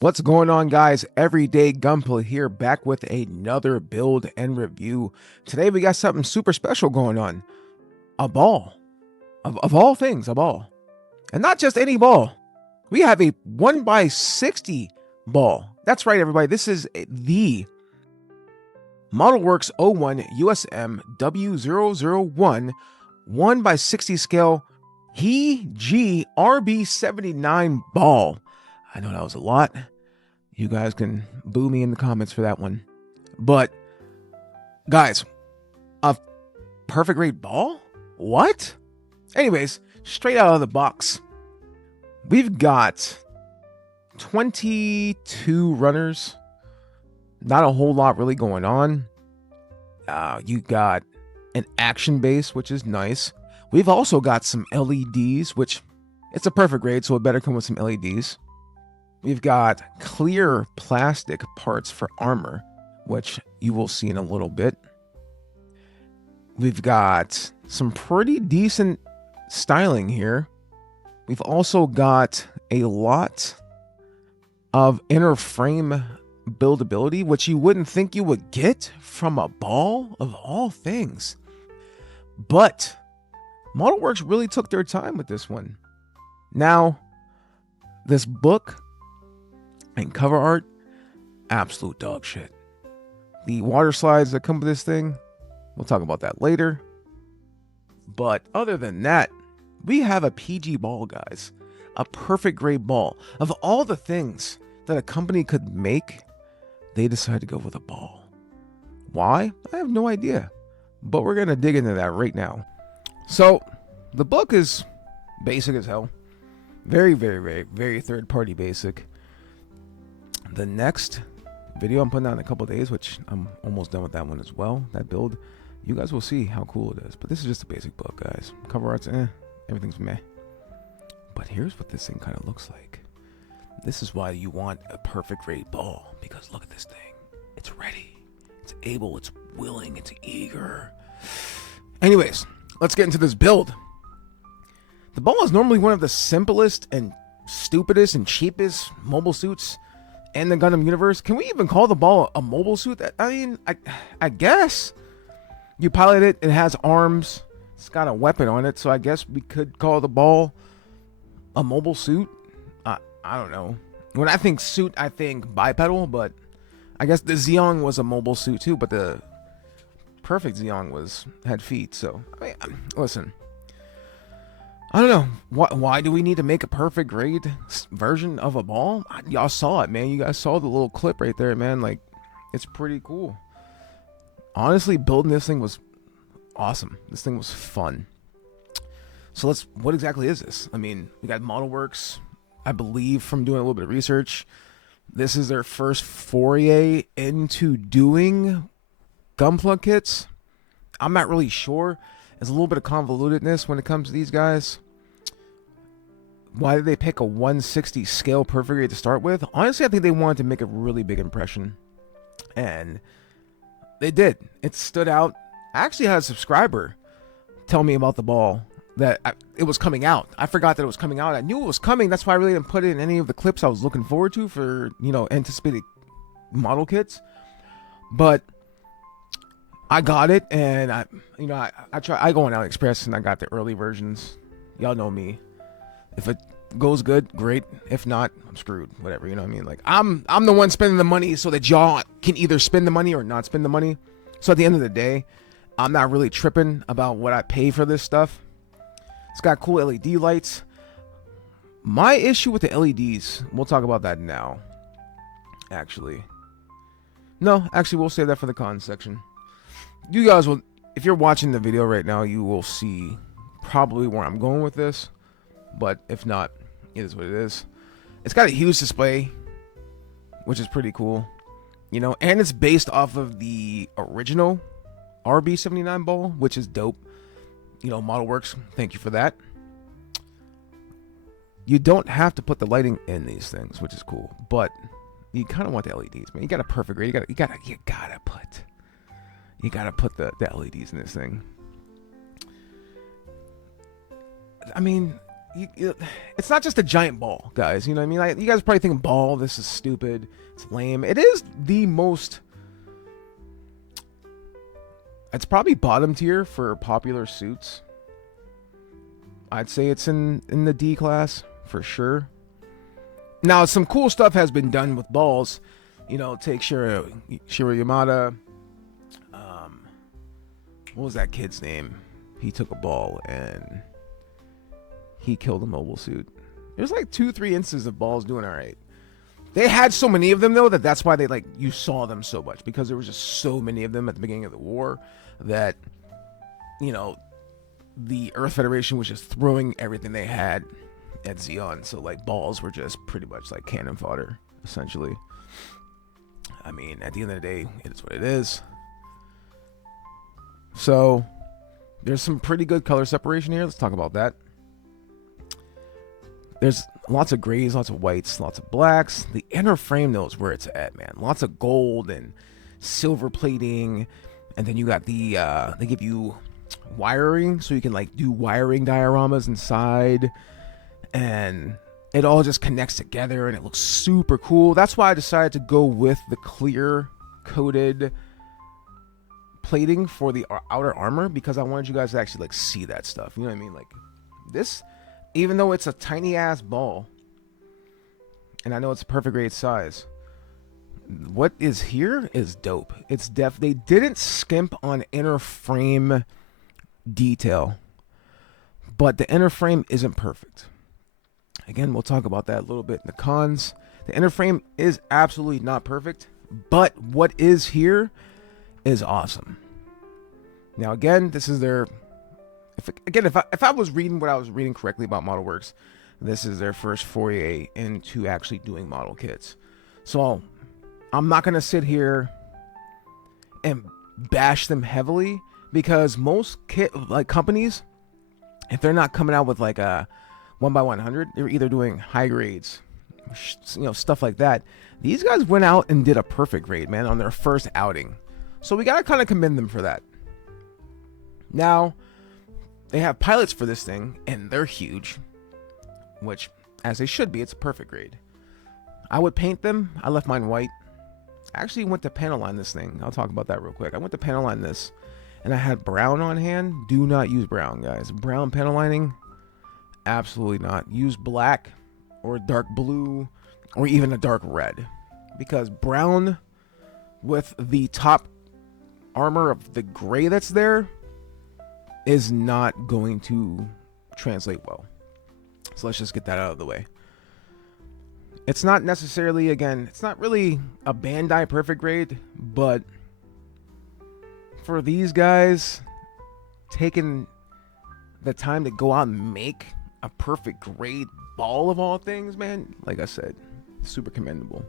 What's going on, guys? Everyday Gunpla here, back with another build and review. Today we got something super special going on. A ball. Of all things, a ball. And not just any ball. We have a 1x60 ball. That's right, everybody. This is the ModelWorks 01 USM W001 1x60 scale PG RB-79 Ball. I know that was a lot. You guys can boo me in the comments for that one. But, guys, a perfect rate ball? What? Anyways, straight out of the box, we've got 22 runners. Not a whole lot really going on. You got an action base, which is nice. We've also got some LEDs, which it's a perfect grade, so it better come with some LEDs. We've got clear plastic parts for armor, which you will see in a little bit. We've got some pretty decent styling here. We've also got a lot of inner frame buildability, which you wouldn't think you would get from a ball of all things. But ModelWorks really took their time with this one. Now, this book and cover art, absolute dog shit. The water slides that come with this thing, we'll talk about that later. But other than that, we have a PG ball, guys. A perfect grade ball. Of all the things that a company could make, they decided to go with a ball. Why? I have no idea. But we're going to dig into that right now. So, the book is basic as hell. Very, very, very, very third-party basic. The next video I'm putting out in a couple days, which I'm almost done with that one as well, that build, you guys will see how cool it is. But this is just a basic book, guys. Cover art's everything's meh. But here's what this thing kind of looks like. This is why you want a perfect grade ball, because look at this thing. It's ready. It's able. It's willing. It's eager. Anyways, let's get into this build. The ball is normally one of the simplest and stupidest and cheapest mobile suits in the Gundam universe. Can we even call the ball a mobile suit? I mean, I guess. You pilot it. It has arms. It's got a weapon on it. So I guess we could call the ball a mobile suit. I don't know. When I think suit, I think bipedal. But I guess the Zeong was a mobile suit too. But the perfect Zeong had feet. So, I mean, listen. I don't know. Why do we need to make a perfect grade version of a ball? Y'all saw it, man. You guys saw the little clip right there, man. Like, it's pretty cool. Honestly, building this thing was awesome. This thing was fun. So what exactly is this? I mean, we got ModelWorks, I believe, from doing a little bit of research. This is their first foray into doing Gunpla kits. I'm not really sure. There's a little bit of convolutedness when it comes to these guys. Why did they pick a 160 scale perfect grade to start with? Honestly, I think they wanted to make a really big impression. And they did. It stood out. I actually had a subscriber tell me about the ball, that it was coming out. I forgot that it was coming out. I knew it was coming. That's why I really didn't put it in any of the clips I was looking forward to for, anticipated model kits. But I got it, and I go on AliExpress and I got the early versions. Y'all know me. If it goes good, great. If not, I'm screwed. Whatever, you know what I mean? Like, I'm the one spending the money so that y'all can either spend the money or not spend the money. So at the end of the day, I'm not really tripping about what I pay for this stuff. It's got cool LED lights. My issue with the LEDs, we'll talk about that now. Actually, we'll save that for the cons section. You guys will, if you're watching the video right now, you will see probably where I'm going with this. But if not, it is what it is. It's got a huge display, which is pretty cool. And it's based off of the original RB-79 Ball, which is dope. ModelWorks, thank you for that. You don't have to put the lighting in these things, which is cool. But you kind of want the LEDs, man. You got a perfect grade. You gotta put the LEDs in this thing. I mean, it's not just a giant ball, guys. You know what I mean? Like, you guys are probably thinking, ball, this is stupid. It's lame. It is the most... It's probably bottom tier for popular suits. I'd say it's in the D class for sure. Now, some cool stuff has been done with balls. You know, take Shiro Yamada. What was that kid's name? He took a ball and he killed a mobile suit. There's like 2-3 instances of balls doing all right. They had so many of them though that's why they you saw them so much, because there was just so many of them at the beginning of the war that, you know, the Earth Federation was just throwing everything they had at Zeon. So like balls were just pretty much like cannon fodder essentially. I mean, at the end of the day, it is what it is. So there's some pretty good color separation here. Let's talk about that. There's lots of grays, lots of whites, lots of blacks. The inner frame knows where it's at, man. Lots of gold and silver plating. And then you got the, they give you wiring, so you can like do wiring dioramas inside. And it all just connects together and it looks super cool. That's why I decided to go with the clear coated plating for the outer armor, because I wanted you guys to actually like see that stuff. You know what I mean? Like this, even though it's a tiny ass ball, and I know it's a perfect grade size, what is here is dope. It's they didn't skimp on inner frame detail, but the inner frame isn't perfect. Again, we'll talk about that a little bit in the cons. The inner frame is absolutely not perfect, but what is here is awesome. Now, again, this is their... If I was reading what I was reading correctly about Model Works, this is their first foray into actually doing model kits. So, I'm not going to sit here and bash them heavily, because most companies, if they're not coming out with like a 1x100, they're either doing high grades, you know, stuff like that. These guys went out and did a perfect grade, man, on their first outing. So we gotta kind of commend them for that. Now, they have pilots for this thing, and they're huge, which, as they should be, it's a perfect grade. I would paint them. I left mine white. I actually went to panel line this thing. I'll talk about that real quick. I went to panel line this, and I had brown on hand. Do not use brown, guys. Brown panel lining, absolutely not. Use black or dark blue or even a dark red, because brown with the top armor of the gray that's there is not going to translate well. So let's just get that out of the way. It's not necessarily, again, it's not really a Bandai perfect grade, but for these guys taking the time to go out and make a perfect grade ball of all things, man, like I said, super commendable.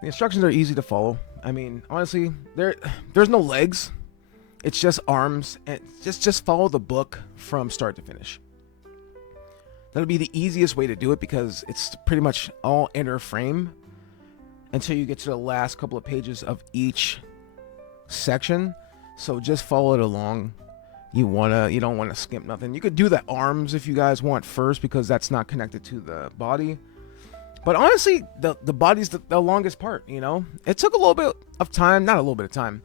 The instructions are easy to follow. I mean, honestly, there's no legs. It's just arms, and just follow the book from start to finish. That'll be the easiest way to do it, because it's pretty much all inner frame until you get to the last couple of pages of each section. So just follow it along. You don't wanna skimp nothing. You could do the arms if you guys want first, because that's not connected to the body. But honestly, the body's the longest part, you know? It took a little bit of time, not a little bit of time.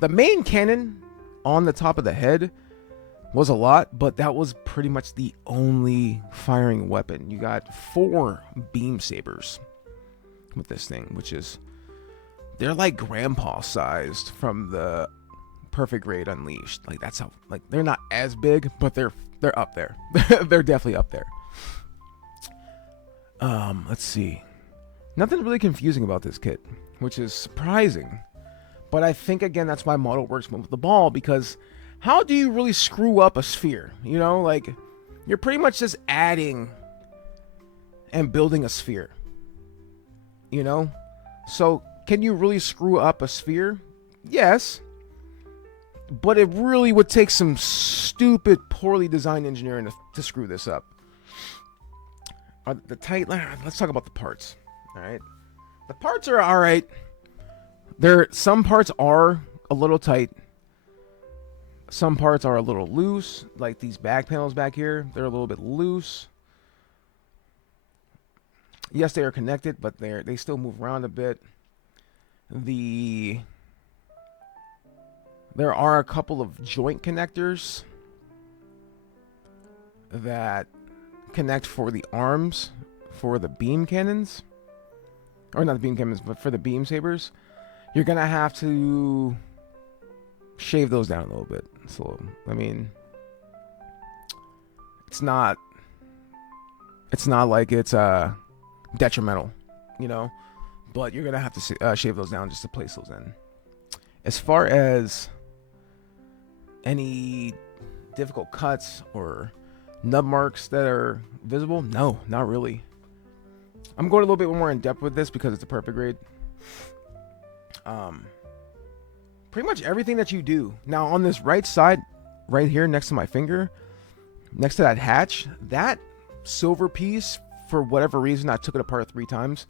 The main cannon on the top of the head was a lot, but that was pretty much the only firing weapon. You got 4 beam sabers with this thing, which is, they're like grandpa sized from the perfect grade Unleashed. Like, that's how, like, they're not as big, but they're up there. They're definitely up there. Let's see. Nothing really confusing about this kit, which is surprising. But I think, again, that's why Model Works went with the ball, because how do you really screw up a sphere? You know, like, you're pretty much just adding and building a sphere. You know? So, can you really screw up a sphere? Yes. But it really would take some stupid, poorly designed engineering to screw this up. Let's talk about the parts. All right, the parts are all right. Some parts are a little tight, Some parts are a little loose, like these back panels back here. They're a little bit loose. Yes, they are connected, but they still move around a bit. There are a couple of joint connectors that connect for the arms for the beam cannons, or not the beam cannons, but for the beam sabers. You're gonna have to shave those down a little bit. So I mean, it's not like it's detrimental, you know, but you're gonna have to shave those down just to place those in. As far as any difficult cuts or nub marks that are visible, no, not really. I'm going a little bit more in depth with this because it's a perfect grade. Pretty much everything that you do now on this right side, right here next to my finger, next to that hatch, that silver piece, for whatever reason, I took it apart 3 times,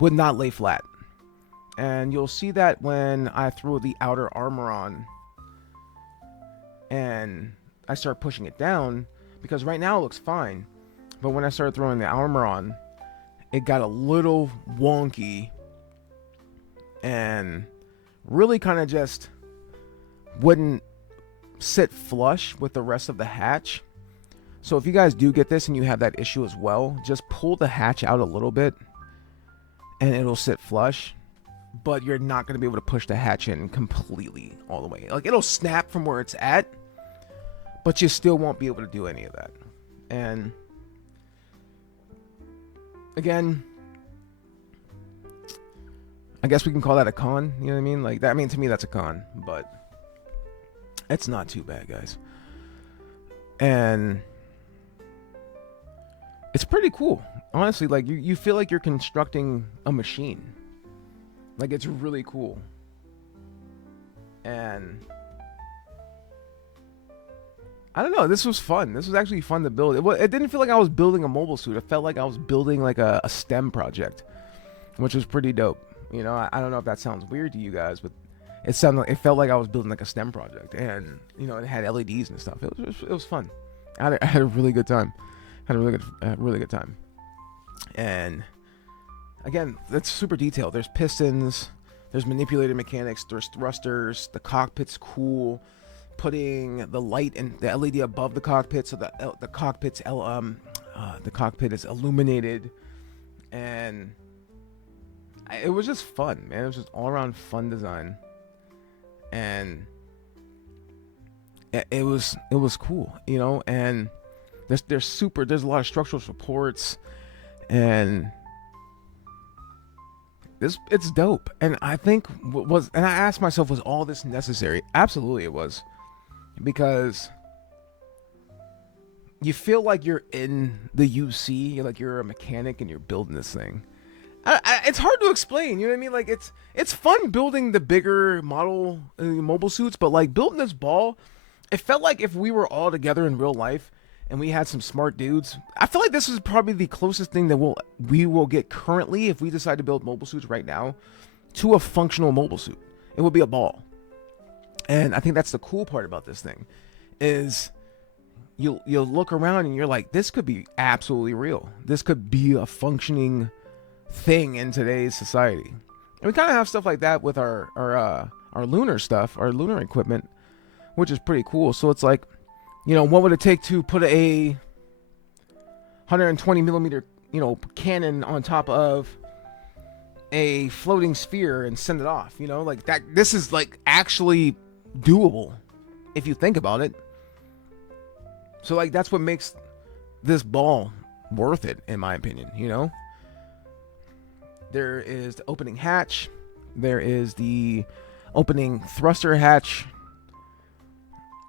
would not lay flat. And you'll see that when I throw the outer armor on and I start pushing it down, because right now it looks fine, but when I started throwing the armor on, it got a little wonky and really kind of just wouldn't sit flush with the rest of the hatch. So if you guys do get this and you have that issue as well, just pull the hatch out a little bit and it'll sit flush, but you're not going to be able to push the hatch in completely all the way. Like, it'll snap from where it's at, but you still won't be able to do any of that. And again, I guess we can call that a con, you know what I mean? Like, that, I mean, to me, that's a con, but it's not too bad, guys. And it's pretty cool, honestly. Like, you feel like you're constructing a machine. Like, it's really cool. And I don't know, this was fun. This was actually fun to build. It didn't feel like I was building a mobile suit. It felt like I was building like a STEM project, which was pretty dope. You know, I don't know if that sounds weird to you guys, but it felt like I was building like a STEM project, and you know, it had LEDs and stuff. It was fun. I had a really good time. Had a really good time. And again, that's super detailed. There's pistons, there's manipulated mechanics, there's thrusters. The cockpit's cool. Putting the light and the LED above the cockpit, so the cockpit is illuminated, and it was just fun, man. It was just all around fun design, and it was cool, you know. And there's a lot of structural supports, and it's dope. And I think and I asked myself, was all this necessary? Absolutely, it was. Because you feel like you're in the UC, like you're a mechanic and you're building this thing. It's hard to explain, you know what I mean? Like, it's fun building the bigger model mobile suits, but like building this ball, it felt like if we were all together in real life and we had some smart dudes, I feel like this is probably the closest thing that we will get currently, if we decide to build mobile suits right now, to a functional mobile suit. It would be a ball. And I think that's the cool part about this thing, is you'll look around and you're like, this could be absolutely real. This could be a functioning thing in today's society. And we kind of have stuff like that with our lunar stuff, our lunar equipment, which is pretty cool. So it's like, you know, what would it take to put a 120 millimeter, you know, cannon on top of a floating sphere and send it off, you know? Like, that, this is like actually doable if you think about it. So like, that's what makes this ball worth it, in my opinion, you know. There is the opening hatch, there is the opening thruster hatch,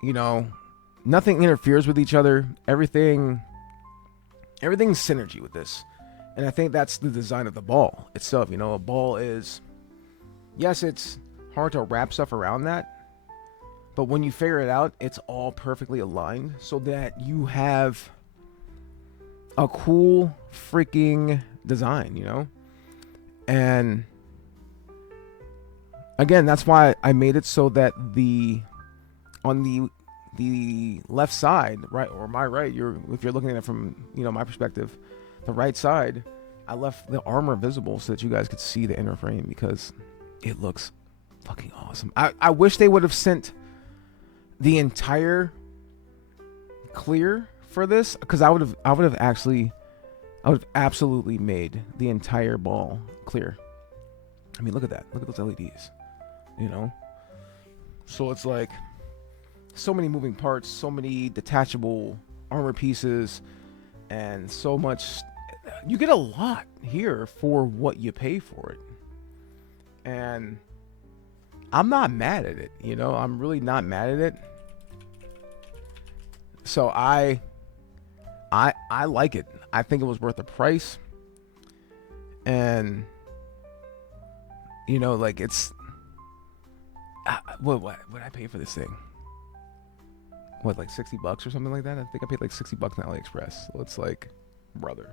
you know, nothing interferes with each other. Everything's synergy with this. And I think that's the design of the ball itself. You know, a ball is, yes, it's hard to wrap stuff around that, but when you figure it out, it's all perfectly aligned so that you have a cool freaking design, you know? And again, that's why I made it so that on the the left side, right, or my right, if you're looking at it from, you know, my perspective, the right side, I left the armor visible so that you guys could see the inner frame because it looks fucking awesome. I wish they would have sent the entire clear for this, because I would have absolutely made the entire ball clear. I mean, look at that. Look at those LEDs, you know? So it's like so many moving parts, so many detachable armor pieces, and so much. You get a lot here for what you pay for it. And I'm not mad at it, you know? I'm really not mad at it. So I like it. I think it was worth the price. And you know, like, it's what did I pay for this thing? What, like $60 or something like that? I think I paid like $60 on AliExpress. So it's like, brother,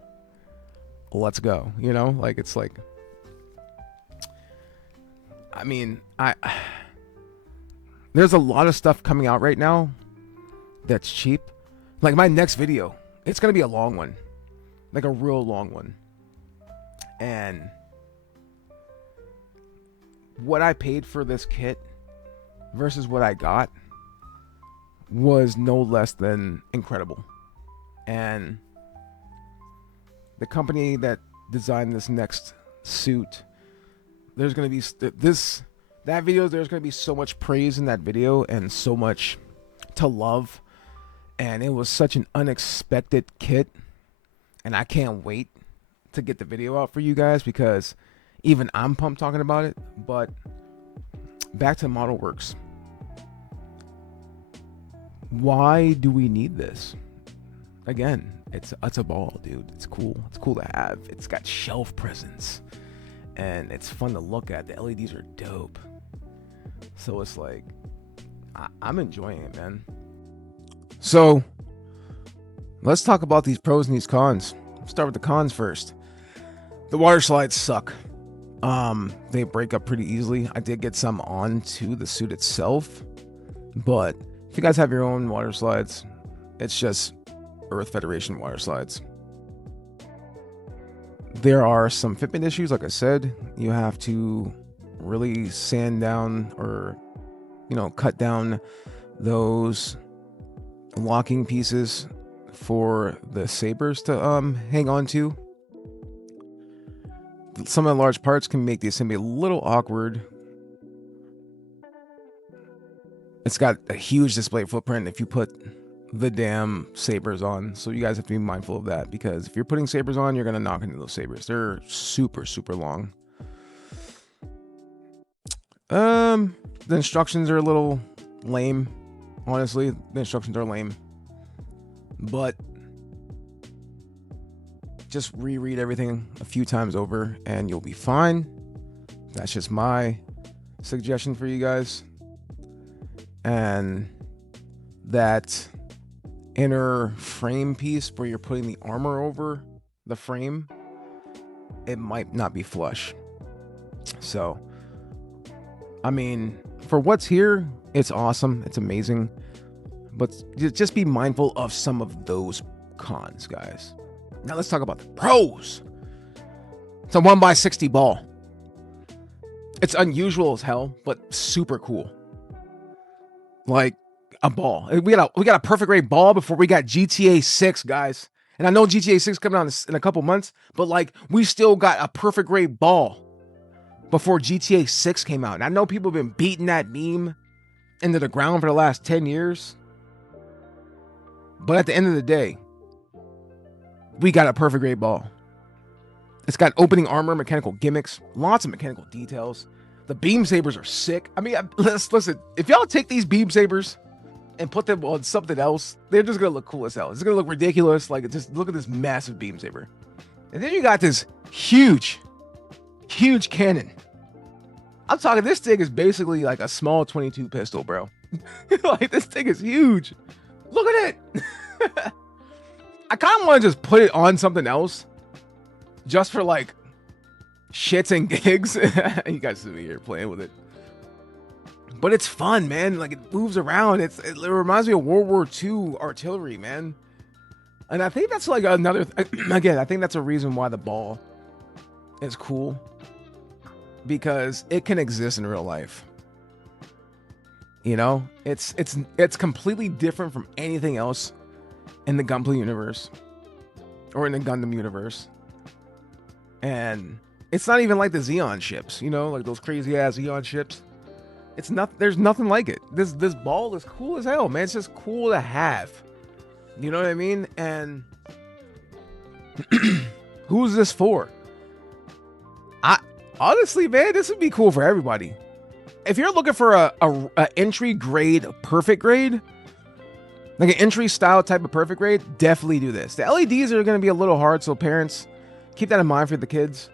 let's go. You know, like, it's like, I mean, there's a lot of stuff coming out right now that's cheap. Like my next video, it's gonna be a long one, like a real long one. And what I paid for this kit versus what I got was no less than incredible. And the company that designed this next suit, there's going to be there's going to be so much praise in that video and so much to love. And it was such an unexpected kit. And I can't wait to get the video out for you guys, because even I'm pumped talking about it. But back to Model Works. Why do we need this? Again, it's a ball, dude. It's cool. It's cool to have. It's got shelf presence, and it's fun to look at. The LEDs are dope. So it's like, I'm enjoying it, man. So let's talk about these pros and these cons. Let's start with the cons first. The water slides suck. They break up pretty easily. I did get some onto the suit itself, but if you guys have your own water slides, it's just Earth Federation water slides. There are some fitment issues. Like I said, you have to really sand down, or, you know, cut down those locking pieces for the sabers to hang on to. Some of the large parts can make the assembly a little awkward. It's got a huge display footprint if you put the damn sabers on, so you guys have to be mindful of that, because if you're putting sabers on, you're gonna knock into those sabers. They're super long. The instructions are a little lame. Honestly, the instructions are lame, but just reread everything a few times over and you'll be fine. That's just my suggestion for you guys. And that inner frame piece where you're putting the armor over the frame, it might not be flush. So, I mean, for what's here, it's awesome. It's amazing. But just be mindful of some of those cons, guys. Now let's talk about the pros. It's a 1x60 ball. It's unusual as hell, but super cool. Like a ball. We got a perfect grade ball before we got GTA 6, guys. And I know GTA 6 coming out in a couple months, but like, we still got a perfect grade ball before GTA 6 came out. And I know people have been beating that meme into the ground for the last 10 years. But at the end of the day, we got a perfect grade ball. It's got opening armor, mechanical gimmicks, lots of mechanical details. The beam sabers are sick. I mean, listen, if y'all take these beam sabers and put them on something else, they're just gonna look cool as hell. It's gonna look ridiculous. Like, just look at this massive beam saber. And then you got this huge cannon. I'm talking, this thing is basically like a small 22 pistol, bro. Like, this thing is huge. Look at it. I kind of want to just put it on something else, just for like shits and gigs. You guys see me here playing with it, But it's fun, man. Like, it moves around. It reminds me of World War II artillery, man. And I think that's like another, again, I think that's a reason why the ball is cool, because it can exist in real life. You know, it's completely different from anything else in the Gunpla universe or in the Gundam universe. And it's not even like the Xeon ships, you know, like those crazy ass Xeon ships. It's not, there's nothing like it. This ball is cool as hell, man. It's just cool to have. You know what I mean? And who's this for? Honestly, man, this would be cool for everybody. If you're looking for a entry grade, perfect grade, like an entry style type of perfect grade, definitely do this. The LEDs are going to be a little hard, so parents, keep that in mind for the kids.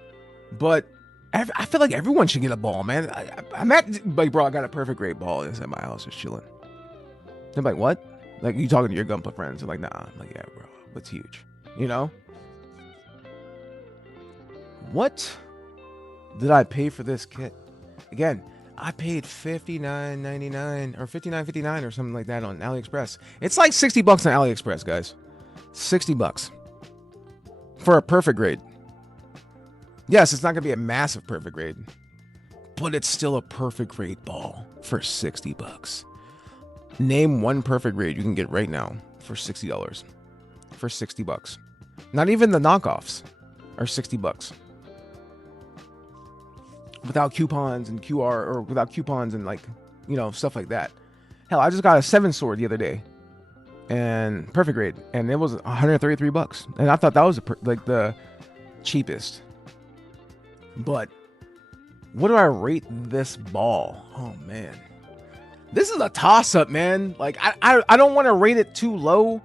But I feel like everyone should get a ball, man. I'm at, like, bro, I got a perfect grade ball. It's at my house, just chilling. They're like, what? Like, you talking to your Gunpla friends? They're like, nah. I'm like, yeah, bro, it's huge. You know? What did I pay for this kit? Again, I paid $59.99 or $59.59 or something like that on AliExpress. It's like $60 on AliExpress, guys. $60 for a perfect grade. Yes, it's not gonna be a massive perfect grade, but it's still a perfect grade ball for $60. Name one perfect grade you can get right now for $60. For $60. Not even the knockoffs are $60. Without coupons and QR, or without coupons and, like, you know, stuff like that. Hell, I just got a 7 sword the other day, and perfect grade, and it was $133, and I thought that was like the cheapest. But what do I rate this ball? Oh man, this is a toss-up, man. Like, I don't want to rate it too low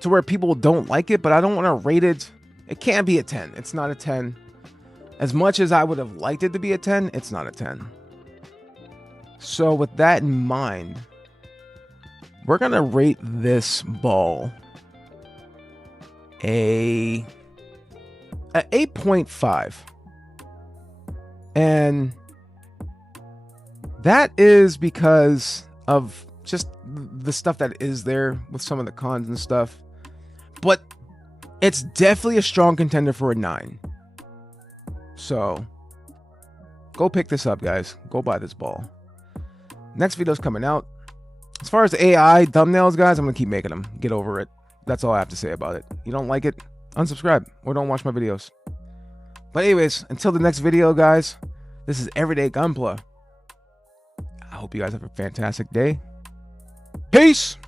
to where people don't like it, but I don't want to rate it. It can't be a 10. It's not a 10. As much as I would have liked it to be a 10, it's not a 10. So with that in mind, we're going to rate this ball a 8.5. And that is because of just the stuff that is there with some of the cons and stuff. But it's definitely a strong contender for a 9. So go pick this up, guys. Go buy this ball. Next video's coming out. As far as AI thumbnails, guys, I'm gonna keep making them. Get over it. That's all I have to say about it. You don't like it, unsubscribe or don't watch my videos. But anyways, until the next video, guys, this is Everyday Gunpla. I hope you guys have a fantastic day. Peace.